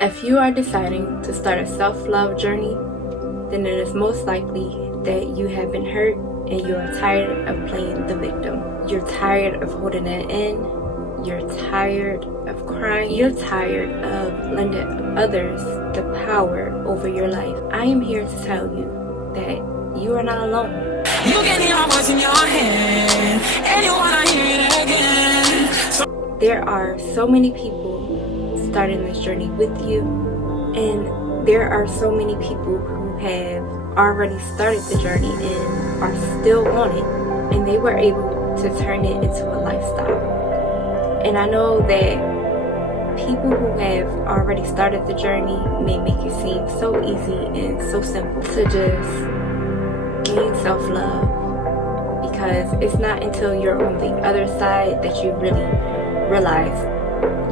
If you are deciding to start a self-love journey, then it is most likely that you have been hurt and you are tired of playing the victim. You're tired of holding it in. You're tired of crying. You're tired of lending others the power over your life. I am here to tell you that you are not alone. You can hear my voice in your head, and you wanna hear it again. There are so many people starting this journey with you, and there are so many people who have already started the journey and are still on it, and they were able to turn it into a lifestyle. And I know that people who have already started the journey may make it seem so easy and so simple to just gain self-love, because it's not until you're on the other side that you really realize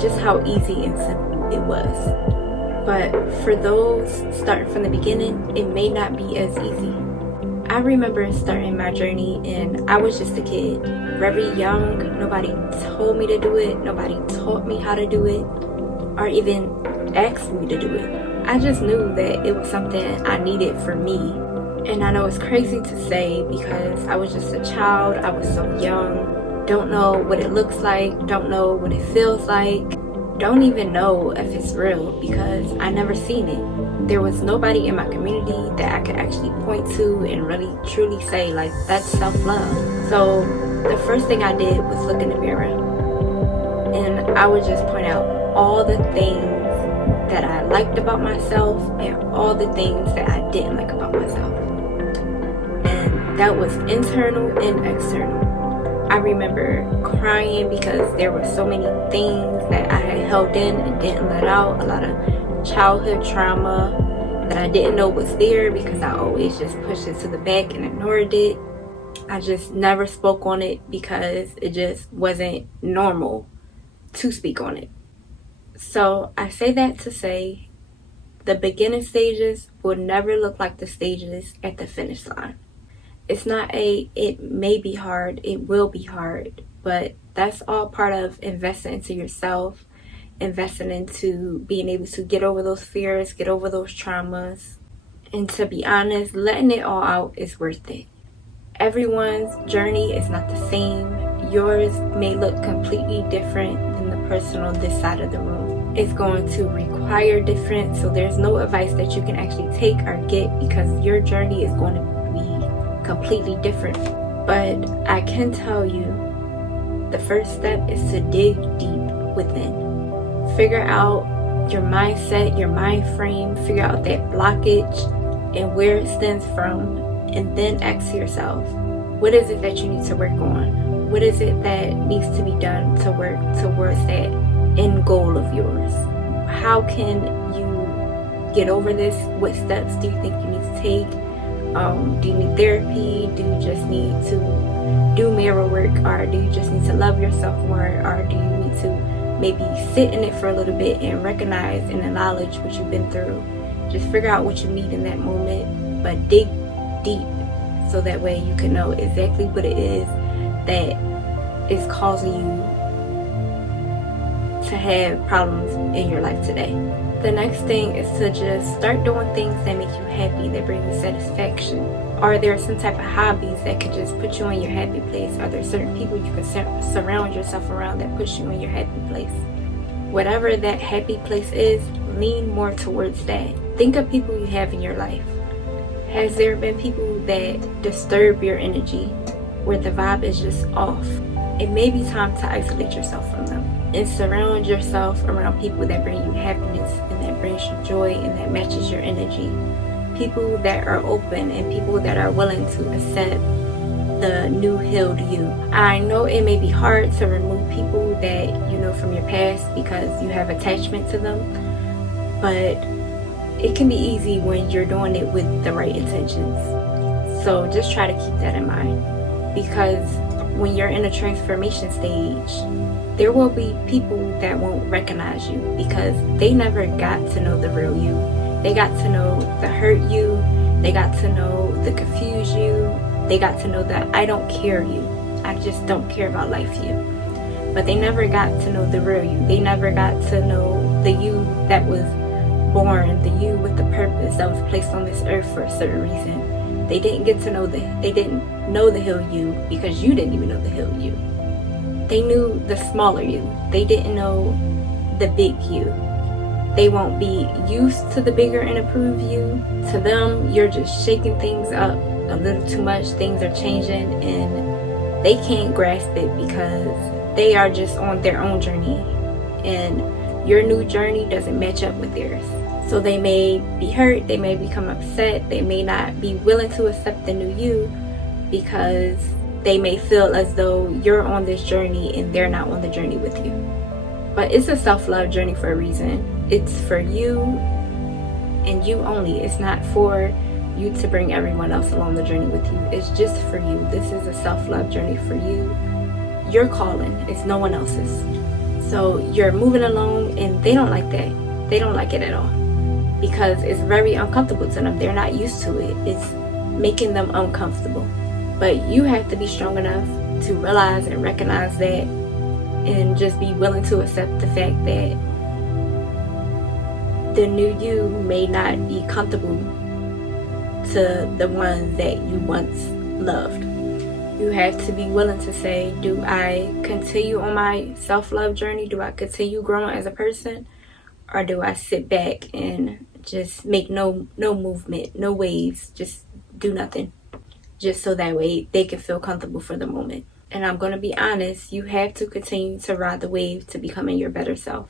just how easy and simple it was. But for those starting from the beginning, it may not be as easy. I remember starting my journey and I was just a kid, very young. Nobody told me to do it. Nobody taught me how to do it or even asked me to do it. I just knew that it was something I needed for me. And I know it's crazy to say because I was just a child. I was so young. Don't know what it looks like. Don't know what it feels like. Don't even know if it's real because I never seen it. There was nobody in my community that I could actually point to and really truly say like that's self-love. So the first thing I did was look in the mirror and I would just point out all the things that I liked about myself and all the things that I didn't like about myself. And that was internal and external. I remember crying because there were so many things that I had held in and didn't let out. A lot of childhood trauma that I didn't know was there because I always just pushed it to the back and ignored it. I just never spoke on it because it just wasn't normal to speak on it. So I say that to say the beginning stages will never look like the stages at the finish line. It's not it may be hard, it will be hard, but that's all part of investing into yourself, investing into being able to get over those fears, get over those traumas. And to be honest, letting it all out is worth it. Everyone's journey is not the same. Yours may look completely different than the person on this side of the room. It's going to require different, so there's no advice that you can actually take or get because your journey is going to be completely different. But I can tell you the first step is to dig deep within. Figure out your mindset, your mind frame, figure out that blockage and where it stems from, and then ask yourself, what is it that you need to work on? What is it that needs to be done to work towards that end goal of yours? How can you get over this? What steps do you think you need to take? Do you need therapy? Do you just need to do mirror work? Or do you just need to love yourself more? Or do you need to maybe sit in it for a little bit and recognize and acknowledge what you've been through? Just figure out what you need in that moment, but dig deep so that way you can know exactly what it is that is causing you to have problems in your life today. The next thing is to just start doing things that make you happy, that bring you satisfaction. Are there some type of hobbies that could just put you in your happy place? Are there certain people you can surround yourself around that push you in your happy place? Whatever that happy place is, lean more towards that. Think of people you have in your life. Has there been people that disturb your energy, where the vibe is just off? It may be time to isolate yourself from them and surround yourself around people that bring you happiness and that brings you joy and that matches your energy. People that are open and people that are willing to accept the new healed you. I know it may be hard to remove people that you know from your past because you have attachment to them, but it can be easy when you're doing it with the right intentions. So just try to keep that in mind, because when you're in a transformation stage, there will be people that won't recognize you because they never got to know the real you. They got to know the hurt you. They got to know the confuse you. They got to know that I don't care you. I just don't care about life you. But they never got to know the real you. They never got to know the you that was born, the you with the purpose that was placed on this earth for a certain reason. They didn't know the hill you because you didn't even know the hill you. They knew the smaller you. They didn't know the big you. They won't be used to the bigger and improved you. To them, you're just shaking things up a little too much. Things are changing and they can't grasp it because they are just on their own journey. And your new journey doesn't match up with theirs. So they may be hurt, they may become upset, they may not be willing to accept the new you because they may feel as though you're on this journey and they're not on the journey with you. But it's a self-love journey for a reason. It's for you and you only. It's not for you to bring everyone else along the journey with you. It's just for you. This is a self-love journey for you. Your calling is no one else's. So you're moving along and they don't like that. They don't like it at all because it's very uncomfortable to them. They're not used to it. It's making them uncomfortable. But you have to be strong enough to realize and recognize that and just be willing to accept the fact that the new you may not be comfortable to the ones that you once loved. You have to be willing to say, do I continue on my self-love journey? Do I continue growing as a person? Or do I sit back and just make no movement, no waves, just do nothing? Just so that way they can feel comfortable for the moment. And I'm going to be honest, you have to continue to ride the wave to becoming your better self.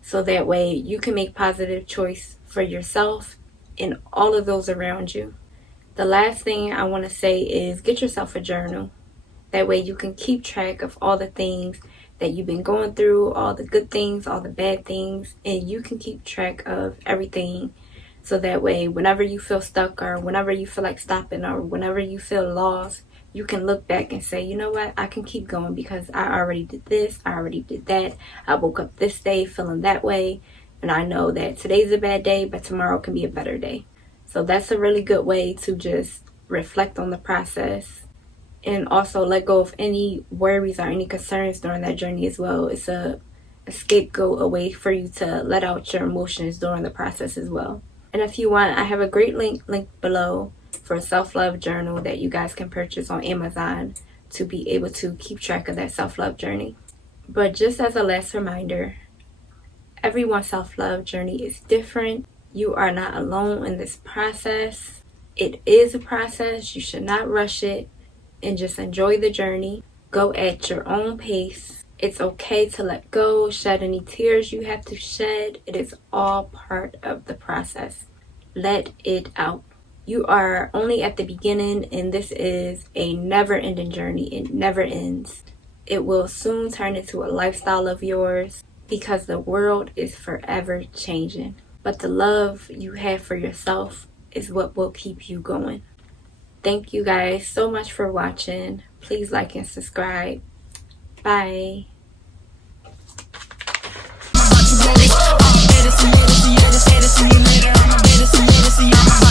So that way you can make positive choice for yourself and all of those around you. The last thing I want to say is get yourself a journal. That way you can keep track of all the things that you've been going through, all the good things, all the bad things, and you can keep track of everything. So that way whenever you feel stuck or whenever you feel like stopping or whenever you feel lost, you can look back and say, you know what, I can keep going because I already did this, I already did that. I woke up this day feeling that way, and I know that today's a bad day, but tomorrow can be a better day. So that's a really good way to just reflect on the process and also let go of any worries or any concerns during that journey as well. It's a scapegoat, a way for you to let out your emotions during the process as well. And if you want, I have a great link below for a self-love journal that you guys can purchase on Amazon to be able to keep track of that self-love journey. But just as a last reminder, everyone's self-love journey is different. You are not alone in this process. It is a process. You should not rush it and just enjoy the journey. Go at your own pace. It's okay to let go, shed any tears you have to shed. It is all part of the process. Let it out. You are only at the beginning, and this is a never-ending journey. It never ends. It will soon turn into a lifestyle of yours because the world is forever changing. But the love you have for yourself is what will keep you going. Thank you guys so much for watching. Please like and subscribe. Bye.